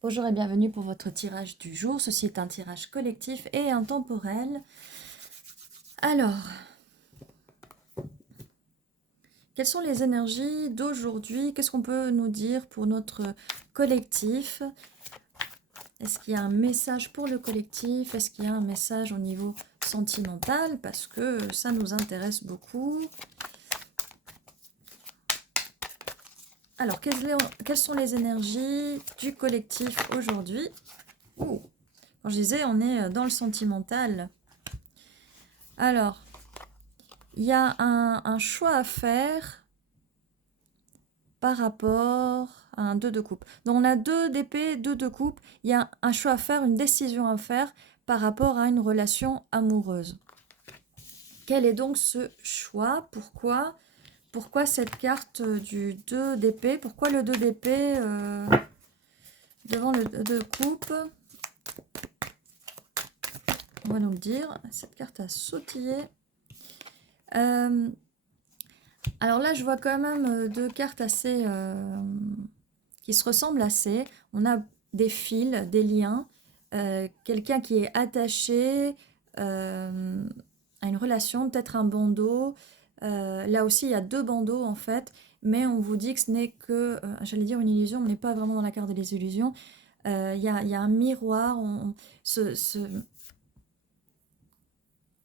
Bonjour et bienvenue pour votre tirage du jour. Ceci est un tirage collectif et intemporel. Alors, quelles sont les énergies d'aujourd'hui? Qu'est-ce qu'on peut nous dire pour notre collectif? Est-ce qu'il y a un message pour le collectif? Est-ce qu'il y a un message au niveau sentimental? Parce que ça nous intéresse beaucoup. Alors, quelles sont les énergies du collectif aujourd'hui? Quand je disais, on est dans le sentimental. Alors, il y a un choix à faire par rapport à un 2 de coupe. Donc on a 2 d'épée, 2 de coupe. Il y a un choix à faire, une décision à faire par rapport à une relation amoureuse. Quel est donc ce choix? Pourquoi cette carte du 2 d'épée? Pourquoi le 2 d'épée devant le 2 de coupe? On va nous le dire. Cette carte a sautillé. Alors là, je vois quand même deux cartes assez qui se ressemblent assez. On a des fils, des liens, quelqu'un qui est attaché à une relation, peut-être un bandeau. Là aussi, il y a deux bandeaux en fait, mais on vous dit que ce n'est que, j'allais dire une illusion, mais on n'est pas vraiment dans la carte des illusions. Il y a un miroir,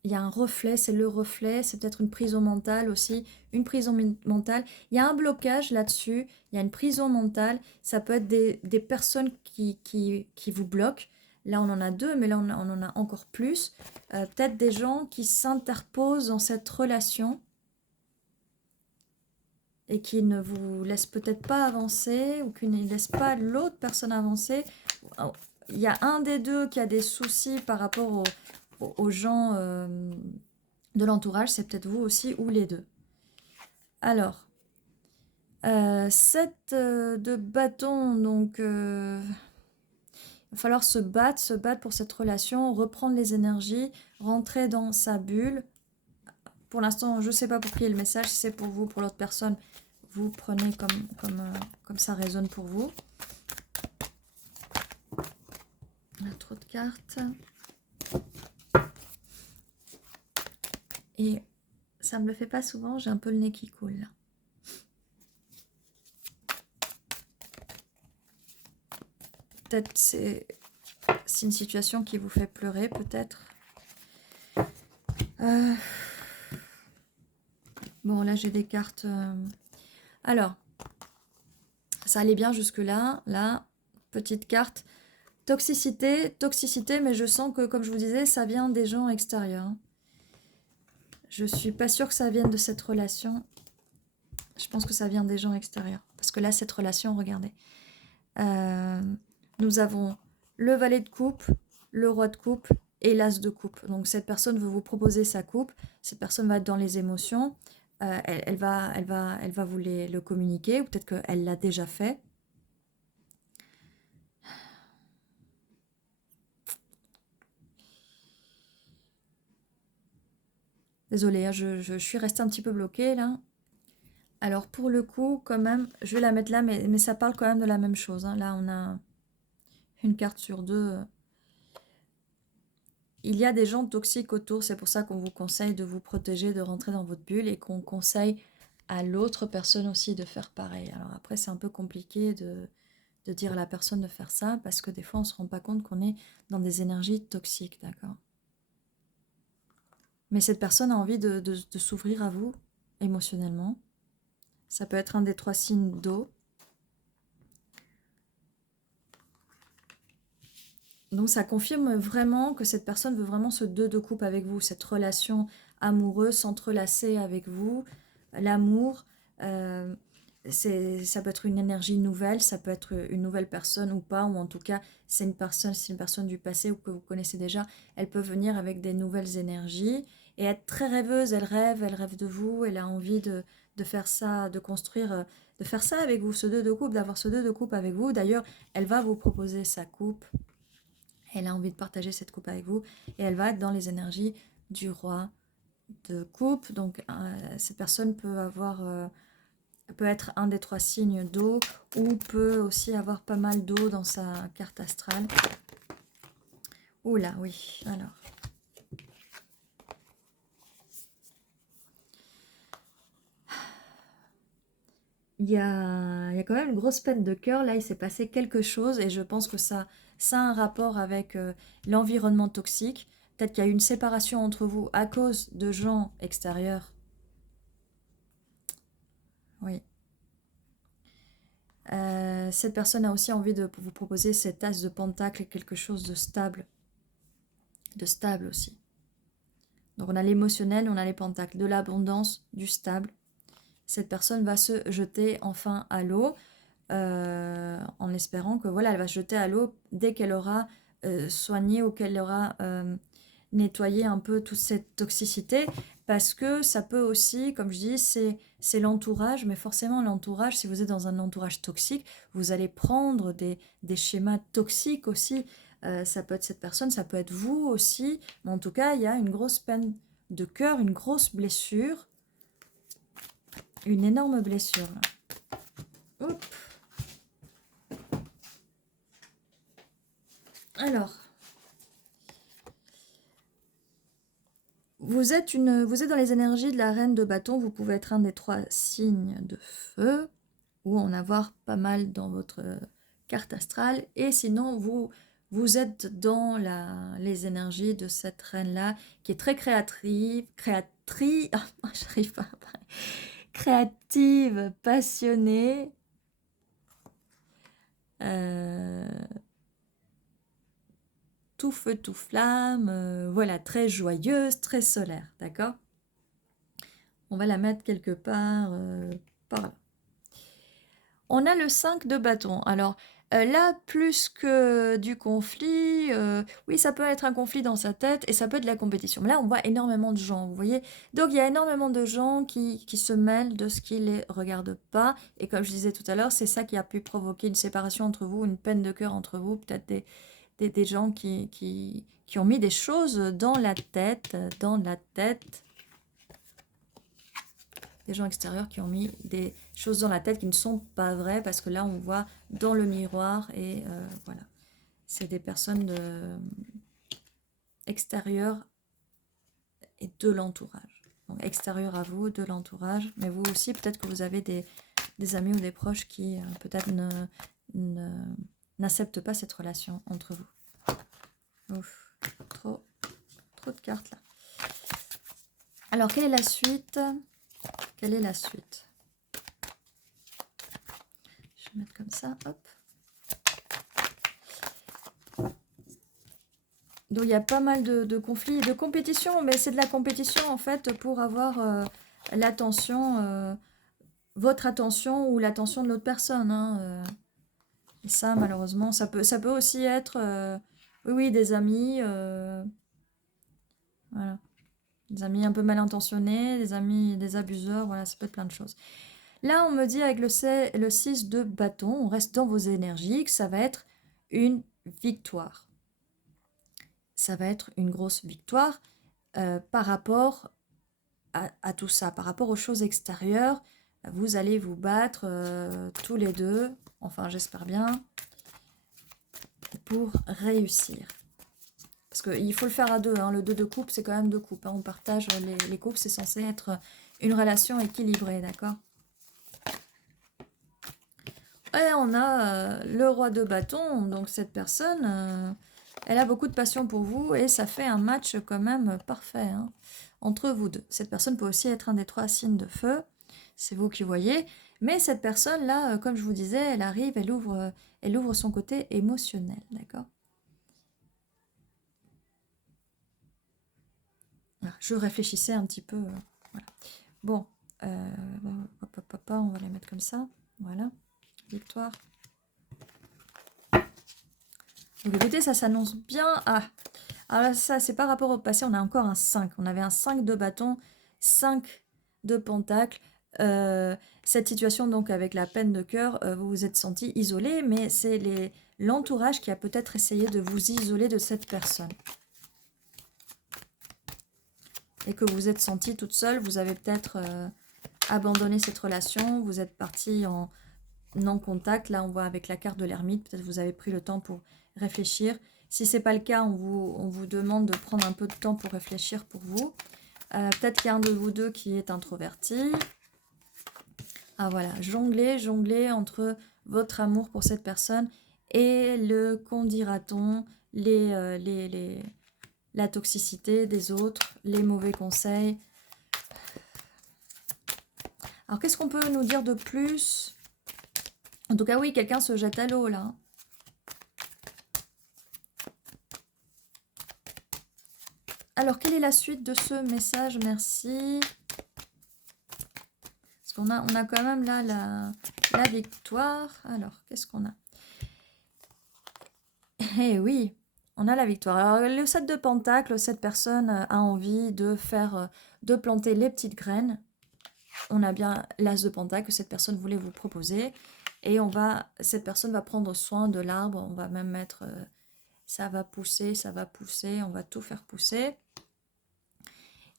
il y a un reflet, c'est le reflet, c'est peut-être une prison mentale aussi, une prison mentale. Il y a un blocage là-dessus, il y a une prison mentale, ça peut être des personnes qui vous bloquent. Là, on en a deux, mais là, on en a encore plus. Peut-être des gens qui s'interposent dans cette relation et qui ne vous laissent peut-être pas avancer ou qui ne laissent pas l'autre personne avancer. Il y a un des deux qui a des soucis par rapport aux gens de l'entourage, c'est peut-être vous aussi ou les deux. Alors, 7 de bâton, donc il va falloir se battre pour cette relation, reprendre les énergies, rentrer dans sa bulle. Pour l'instant, je ne sais pas pour qui est le message, si c'est pour vous, pour l'autre personne, vous prenez comme ça résonne pour vous. On a trop de cartes. Et ça ne me le fait pas souvent, j'ai un peu le nez qui coule là. Peut-être c'est une situation qui vous fait pleurer, peut-être. Bon, là j'ai des cartes. Alors, ça allait bien jusque-là. Là, petite carte. Toxicité, mais je sens que, comme je vous disais, ça vient des gens extérieurs. Je suis pas sûre que ça vienne de cette relation. Je pense que ça vient des gens extérieurs. Parce que là, cette relation, regardez. Nous avons le valet de coupe, le roi de coupe et l'as de coupe. Donc cette personne veut vous proposer sa coupe. Cette personne va être dans les émotions. Elle va vous le communiquer. Ou peut-être qu'elle l'a déjà fait. Désolée, hein, je suis restée un petit peu bloquée là. Alors pour le coup, quand même, je vais la mettre là, mais ça parle quand même de la même chose. Hein. Là, on a une carte sur deux. Il y a des gens toxiques autour, c'est pour ça qu'on vous conseille de vous protéger, de rentrer dans votre bulle et qu'on conseille à l'autre personne aussi de faire pareil. Alors après, c'est un peu compliqué de dire à la personne de faire ça parce que des fois, on ne se rend pas compte qu'on est dans des énergies toxiques, d'accord? Mais cette personne a envie de s'ouvrir à vous émotionnellement. Ça peut être un des 3 signes d'eau. Donc ça confirme vraiment que cette personne veut vraiment ce 2 de coupe avec vous, cette relation amoureuse, s'entrelacer avec vous, l'amour. Ça peut être une énergie nouvelle, ça peut être une nouvelle personne ou pas, ou en tout cas c'est une personne du passé ou que vous connaissez déjà. Elle peut venir avec des nouvelles énergies et être très rêveuse. Elle rêve de vous, elle a envie de faire ça, de construire, de faire ça avec vous, ce 2 de coupe, d'avoir ce 2 de coupe avec vous. D'ailleurs, elle va vous proposer sa coupe. Elle a envie de partager cette coupe avec vous et elle va être dans les énergies du roi de coupe. Donc, cette personne peut peut être un des 3 signes d'eau ou peut aussi avoir pas mal d'eau dans sa carte astrale. Oula, oui, alors. Il y a quand même une grosse peine de cœur. Là, il s'est passé quelque chose et je pense que ça a un rapport avec l'environnement toxique. Peut-être qu'il y a eu une séparation entre vous à cause de gens extérieurs. Oui. Cette personne a aussi envie de vous proposer cet as de pentacle et quelque chose de stable. De stable aussi. Donc on a l'émotionnel, on a les pentacles, de l'abondance, du stable. Cette personne va se jeter enfin à l'eau en espérant que voilà, elle va se jeter à l'eau dès qu'elle aura soigné ou qu'elle aura nettoyé un peu toute cette toxicité, parce que ça peut aussi, comme je dis, c'est l'entourage, mais forcément l'entourage, si vous êtes dans un entourage toxique, vous allez prendre des schémas toxiques aussi. Ça peut être cette personne, ça peut être vous aussi, mais en tout cas, il y a une grosse peine de cœur, une grosse blessure, une énorme blessure. Oups. Alors, vous êtes dans les énergies de la reine de bâton, vous pouvez être un des 3 signes de feu, ou en avoir pas mal dans votre carte astrale, et sinon vous êtes dans les énergies de cette reine-là, qui est très créative, j'arrive pas à parler, créative, passionnée, tout feu, tout flamme, voilà, très joyeuse, très solaire, d'accord? On va la mettre quelque part par là. On a le 5 de bâton. Alors là, plus que du conflit, oui, ça peut être un conflit dans sa tête et ça peut être de la compétition. Mais là, on voit énormément de gens, vous voyez. Donc, il y a énormément de gens qui se mêlent de ce qui ne les regarde pas. Et comme je disais tout à l'heure, c'est ça qui a pu provoquer une séparation entre vous, une peine de cœur entre vous, peut-être des gens qui ont mis des choses dans la tête, des gens extérieurs qui ont mis des choses dans la tête qui ne sont pas vraies, parce que là on voit dans le miroir et voilà, c'est des personnes extérieures et de l'entourage, donc extérieur à vous, de l'entourage, mais vous aussi peut-être que vous avez des amis ou des proches qui peut-être n'acceptent pas cette relation entre vous. Ouf, trop de cartes là. Alors quelle est la suite? Quelle est la suite? Je vais mettre comme ça, hop. Donc il y a pas mal de conflits et de compétition, mais c'est de la compétition en fait pour avoir l'attention, votre attention ou l'attention de l'autre personne. Hein, et ça, malheureusement, ça peut aussi être, oui, des amis, voilà. Des amis un peu mal intentionnés, des amis, des abuseurs, voilà, ça peut être plein de choses. Là, on me dit avec le 6 de bâton, on reste dans vos énergies, que ça va être une victoire. Ça va être une grosse victoire par rapport à tout ça, par rapport aux choses extérieures. Vous allez vous battre tous les deux, enfin j'espère bien, pour réussir. Parce qu'il faut le faire à deux, hein. Le 2 de coupe, c'est quand même 2 coupes. Hein. On partage les coupes, c'est censé être une relation équilibrée, d'accord? Et on a le roi de bâton, donc cette personne, elle a beaucoup de passion pour vous et ça fait un match quand même parfait hein, entre vous deux. Cette personne peut aussi être un des 3 signes de feu, c'est vous qui voyez. Mais cette personne-là, comme je vous disais, elle arrive, elle ouvre son côté émotionnel, d'accord? Je réfléchissais un petit peu. Voilà. Bon, on va la mettre comme ça. Voilà, victoire. Donc écoutez, ça s'annonce bien. Ah, alors ça, c'est par rapport au passé, on a encore un 5. On avait un 5 de bâton, 5 de pentacle. Cette situation, donc, avec la peine de cœur, vous vous êtes senti isolé, mais c'est l'entourage qui a peut-être essayé de vous isoler de cette personne. Et que vous êtes senti toute seule, vous avez peut-être abandonné cette relation, vous êtes parti en non-contact. Là, on voit avec la carte de l'ermite, peut-être vous avez pris le temps pour réfléchir. Si ce n'est pas le cas, on vous demande de prendre un peu de temps pour réfléchir pour vous. Peut-être qu'il y a un de vous deux qui est introverti. Ah voilà, jongler entre votre amour pour cette personne et le qu'en dira-t-on, la toxicité des autres, les mauvais conseils. Alors qu'est-ce qu'on peut nous dire de plus? En tout cas oui, quelqu'un se jette à l'eau là. Alors quelle est la suite de ce message? Merci. Parce qu'on on a quand même là la victoire. Alors qu'est-ce qu'on a? Eh oui, on a la victoire. Alors, le 7 de Pentacle, cette personne a envie de faire, de planter les petites graines. On a bien l'As de Pentacle que cette personne voulait vous proposer. Et cette personne va prendre soin de l'arbre. On va même mettre, ça va pousser, on va tout faire pousser.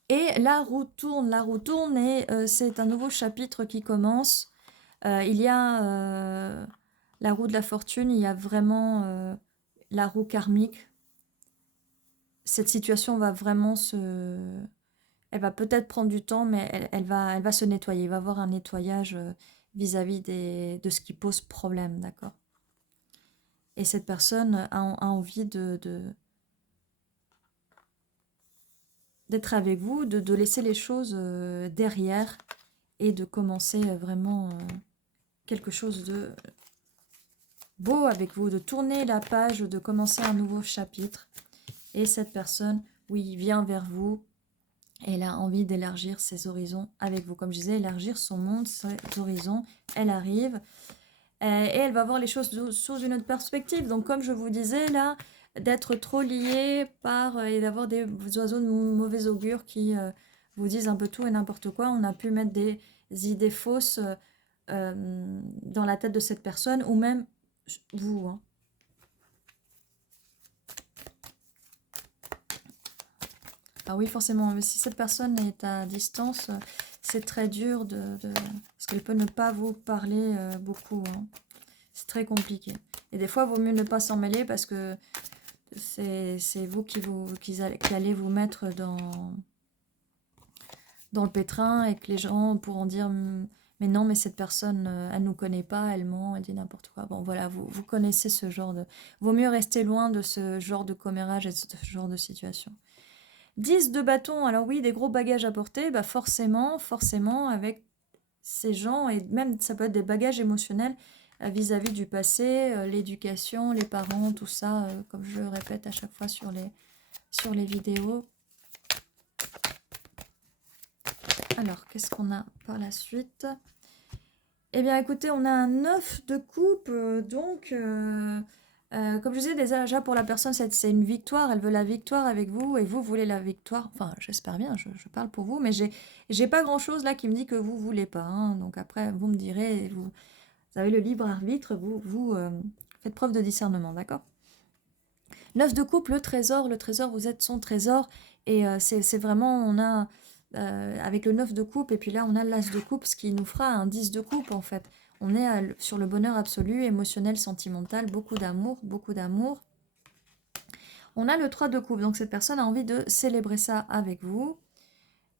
Et la roue tourne et c'est un nouveau chapitre qui commence. Il y a la roue de la fortune, il y a vraiment la roue karmique. Cette situation va vraiment elle va peut-être prendre du temps, mais elle va se nettoyer. Il va y avoir un nettoyage vis-à-vis de ce qui pose problème, d'accord? Et cette personne a envie d'être avec vous, de laisser les choses derrière et de commencer vraiment quelque chose de beau avec vous, de tourner la page, de commencer un nouveau chapitre. Et cette personne, oui, vient vers vous. Elle a envie d'élargir ses horizons avec vous. Comme je disais, élargir son monde, ses horizons. Elle arrive et elle va voir les choses sous une autre perspective. Donc comme je vous disais là, d'être trop lié et d'avoir des oiseaux de mauvais augure qui vous disent un peu tout et n'importe quoi. On a pu mettre des idées fausses dans la tête de cette personne ou même vous. Hein. Ah oui, forcément, si cette personne est à distance, c'est très dur parce qu'elle peut ne pas vous parler beaucoup. Hein. C'est très compliqué. Et des fois, il vaut mieux ne pas s'en mêler parce que c'est vous qui allez vous mettre dans le pétrin et que les gens pourront dire mais non, mais cette personne, elle ne nous connaît pas, elle ment, elle dit n'importe quoi. Bon, voilà, vous connaissez ce genre de... Vaut mieux rester loin de ce genre de commérage et de ce genre de situation. 10 de bâton, alors oui, des gros bagages à porter, bah forcément, avec ces gens, et même ça peut être des bagages émotionnels vis-à-vis du passé, l'éducation, les parents, tout ça, comme je le répète à chaque fois sur les vidéos. Alors, qu'est-ce qu'on a par la suite? Eh bien, écoutez, on a un 9 de coupe, donc... comme je disais déjà pour la personne, c'est une victoire, elle veut la victoire avec vous et vous voulez la victoire. Enfin, j'espère bien, je parle pour vous, mais j'ai pas grand-chose là qui me dit que vous voulez pas. Hein. Donc après, vous me direz, vous avez le libre arbitre, vous faites preuve de discernement, d'accord? 9 de coupe, le trésor, vous êtes son trésor et c'est vraiment, on a avec le 9 de coupe et puis là on a l'as de coupe, ce qui nous fera un 10 de coupe en fait. On est sur le bonheur absolu, émotionnel, sentimental, beaucoup d'amour, beaucoup d'amour. On a le 3 de coupe, donc cette personne a envie de célébrer ça avec vous.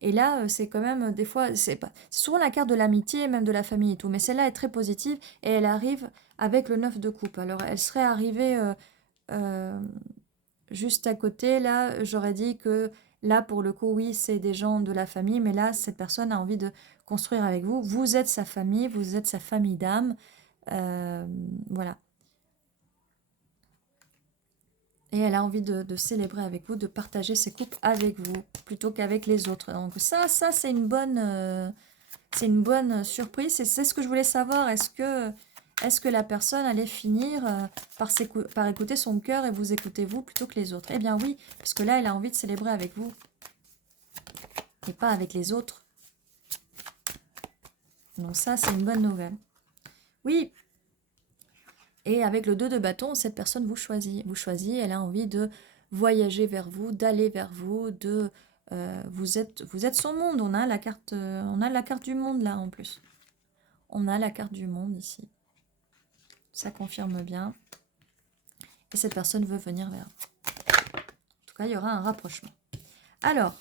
Et là, c'est quand même, des fois, c'est souvent la carte de l'amitié, même de la famille et tout, mais celle-là est très positive et elle arrive avec le 9 de coupe. Alors, elle serait arrivée juste à côté, là, j'aurais dit que là, pour le coup, oui, c'est des gens de la famille, mais là, cette personne a envie de construire avec vous. Vous êtes sa famille, vous êtes sa famille d'âme. Voilà. Et elle a envie de célébrer avec vous, de partager ses coupes avec vous, plutôt qu'avec les autres. Donc ça c'est une bonne surprise. Et c'est ce que je voulais savoir. Est-ce que la personne allait finir par écouter son cœur et vous écouter vous plutôt que les autres? Eh bien oui, parce que là, elle a envie de célébrer avec vous. Et pas avec les autres. Donc ça, c'est une bonne nouvelle. Oui. Et avec le 2 de bâton, cette personne vous choisit. Elle a envie de voyager vers vous, d'aller vers vous, de vous êtes son monde. On a la carte du monde là en plus. On a la carte du monde ici. Ça confirme bien. Et cette personne veut venir vers vous. En tout cas, il y aura un rapprochement. Alors,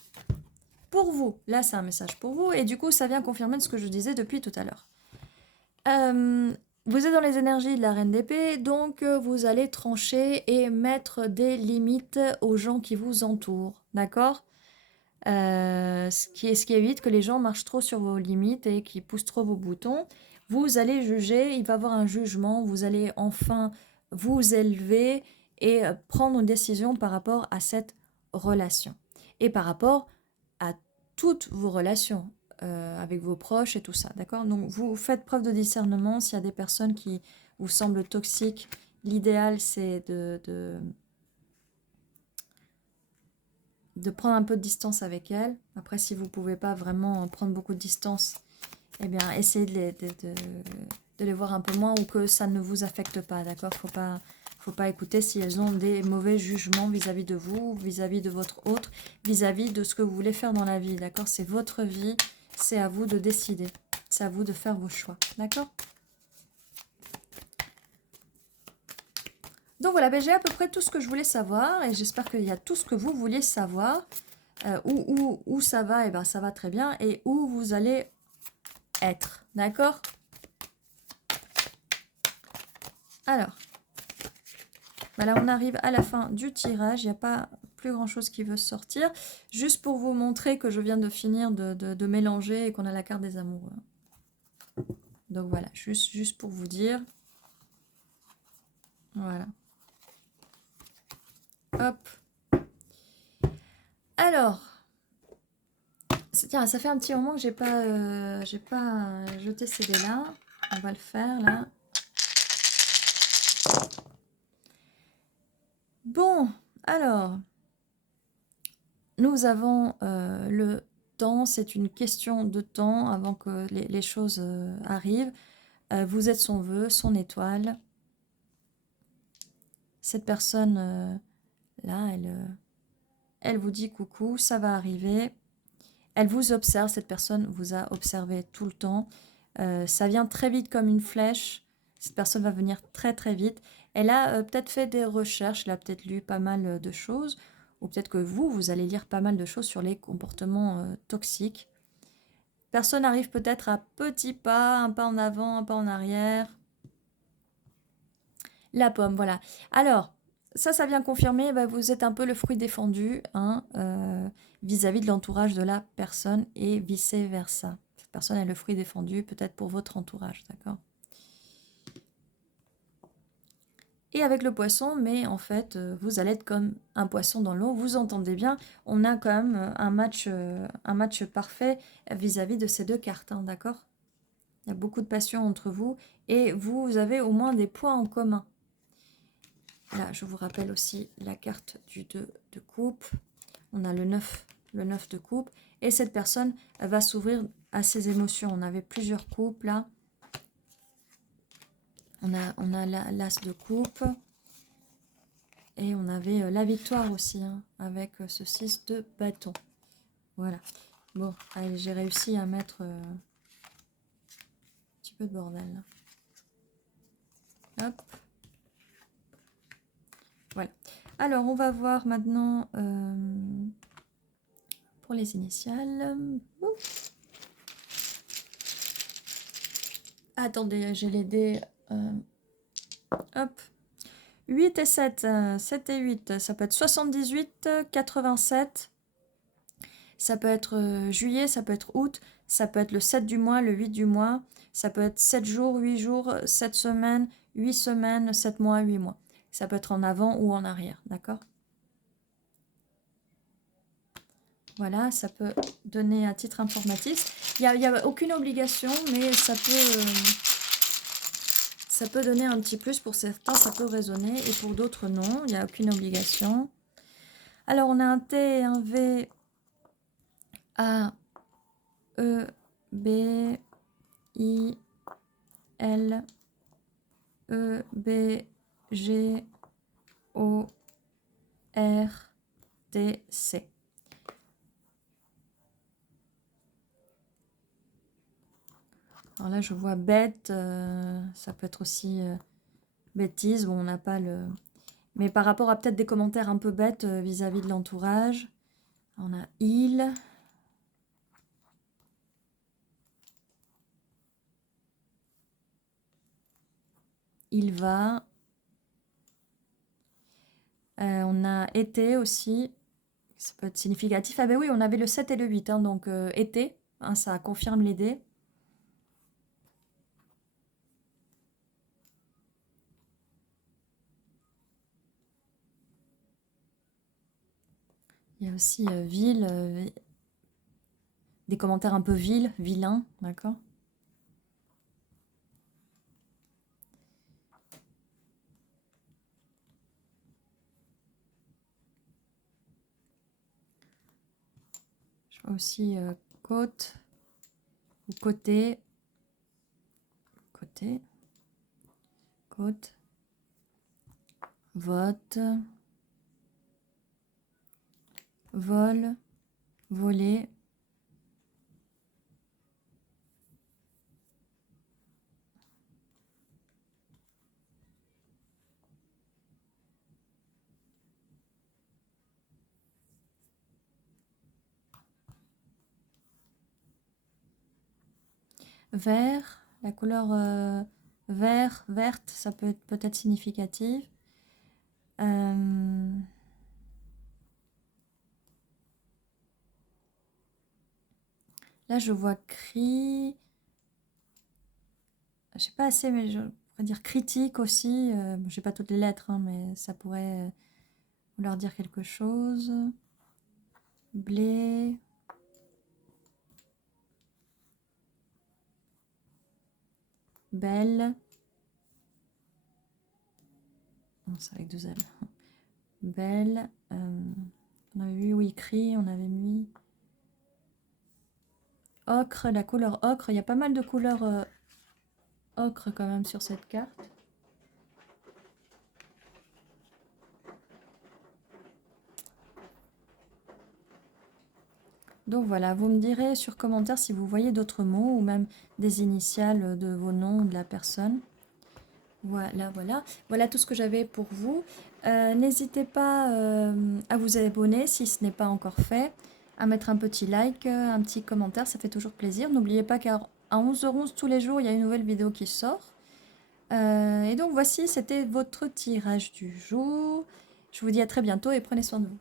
pour vous, là c'est un message pour vous. Et du coup, ça vient confirmer ce que je disais depuis tout à l'heure. Vous êtes dans les énergies de la Reine d'épée, donc vous allez trancher et mettre des limites aux gens qui vous entourent, d'accord? Ce qui évite que les gens marchent trop sur vos limites et qui poussent trop vos boutons. Vous allez juger, il va y avoir un jugement, vous allez enfin vous élever et prendre une décision par rapport à cette relation. Et par rapport à toutes vos relations avec vos proches et tout ça, d'accord? Donc vous faites preuve de discernement. S'il y a des personnes qui vous semblent toxiques, l'idéal c'est de prendre un peu de distance avec elles. Après, si vous ne pouvez pas vraiment prendre beaucoup de distance, eh bien, essayez de les voir un peu moins ou que ça ne vous affecte pas, d'accord? Faut pas écouter si elles ont des mauvais jugements vis-à-vis de vous, vis-à-vis de votre autre, vis-à-vis de ce que vous voulez faire dans la vie, d'accord? C'est votre vie, c'est à vous de décider, c'est à vous de faire vos choix, d'accord? Donc voilà, ben j'ai à peu près tout ce que je voulais savoir et j'espère qu'il y a tout ce que vous vouliez savoir. Où ça va, et ben ça va très bien. Et où vous allez être, d'accord? Alors, voilà, on arrive à la fin du tirage. Il n'y a pas plus grand chose qui veut sortir. Juste pour vous montrer que je viens de finir de mélanger et qu'on a la carte des amoureux. Donc voilà, juste pour vous dire. Voilà. Hop. Alors, tiens, ça fait un petit moment que j'ai pas jeté ces dés-là. On va le faire là. Bon, alors, nous avons le temps, c'est une question de temps avant que les choses arrivent. Vous êtes son vœu, son étoile. Cette personne là, elle vous dit coucou, ça va arriver. Elle vous observe, cette personne vous a observé tout le temps. Ça vient très vite comme une flèche. Cette personne va venir très très vite. Elle a peut-être fait des recherches, elle a peut-être lu pas mal de choses. Ou peut-être que vous allez lire pas mal de choses sur les comportements toxiques. Personne arrive peut-être à petits pas, un pas en avant, un pas en arrière. La pomme, voilà. Alors, ça vient confirmer, bah, vous êtes un peu le fruit défendu hein, vis-à-vis de l'entourage de la personne et vice-versa. Cette personne est le fruit défendu peut-être pour votre entourage, d'accord? Et avec le poisson, mais en fait, vous allez être comme un poisson dans l'eau. Vous entendez bien, on a quand même un match parfait vis-à-vis de ces deux cartes, hein, d'accord? Il y a beaucoup de passion entre vous et vous avez au moins des points en commun. Là, je vous rappelle aussi la carte du 2 de coupe. On a le 9 de coupe. Et cette personne va s'ouvrir à ses émotions. On avait plusieurs coupes là. On a l'as de coupe. Et on avait la victoire aussi, hein, avec ce 6 de bâton. Voilà. Bon, allez, j'ai réussi à mettre un petit peu de bordel. Là. Hop. Voilà. Alors, on va voir maintenant pour les initiales. Attendez, j'ai les dés. Hop. 8 et 7. 7 et 8. Ça peut être 78, 87. Ça peut être juillet, ça peut être août. Ça peut être le 7 du mois, le 8 du mois. Ça peut être 7 jours, 8 jours, 7 semaines, 8 semaines, 7 mois, 8 mois. Ça peut être en avant ou en arrière, d'accord? Voilà, ça peut donner à titre informatif. Il n'y a aucune obligation, mais ça peut donner un petit plus. Pour certains, ça peut résonner et pour d'autres, non. Il n'y a aucune obligation. Alors, on a un T et un V, A, E, B, I, L, E, B, G, O, R, T, C. Alors là, je vois bête, ça peut être aussi bêtise. Bon, on n'a pas le... Mais par rapport à peut-être des commentaires un peu bêtes vis-à-vis de l'entourage. On a il. Il va. On a été aussi. Ça peut être significatif. Ah ben oui, on avait le 7 et le 8. Hein, donc été, hein, ça confirme les dés. Il y a aussi ville. Des commentaires un peu vils, vilains. D'accord. Je vois aussi côte. Ou côté. Côté. Côte. Vote. Vol. Voler. Vert. La couleur vert, verte, ça peut être peut-être significative. Là, je vois cri. Je sais pas assez, mais je pourrais dire critique aussi. Je n'ai pas toutes les lettres, hein, mais ça pourrait vouloir dire quelque chose. Blé. Belle. Non, c'est avec 2 L. Belle. On avait vu, oui, cri, on avait mis. Ocre, la couleur ocre. Il y a pas mal de couleurs ocre quand même sur cette carte. Donc voilà, vous me direz sur commentaire si vous voyez d'autres mots ou même des initiales de vos noms de la personne. Voilà, voilà. Voilà tout ce que j'avais pour vous. N'hésitez pas à vous abonner si ce n'est pas encore fait, à mettre un petit like, un petit commentaire, ça fait toujours plaisir. N'oubliez pas qu'à 11h11 tous les jours, il y a une nouvelle vidéo qui sort. Et donc voici, c'était votre tirage du jour. Je vous dis à très bientôt et prenez soin de vous.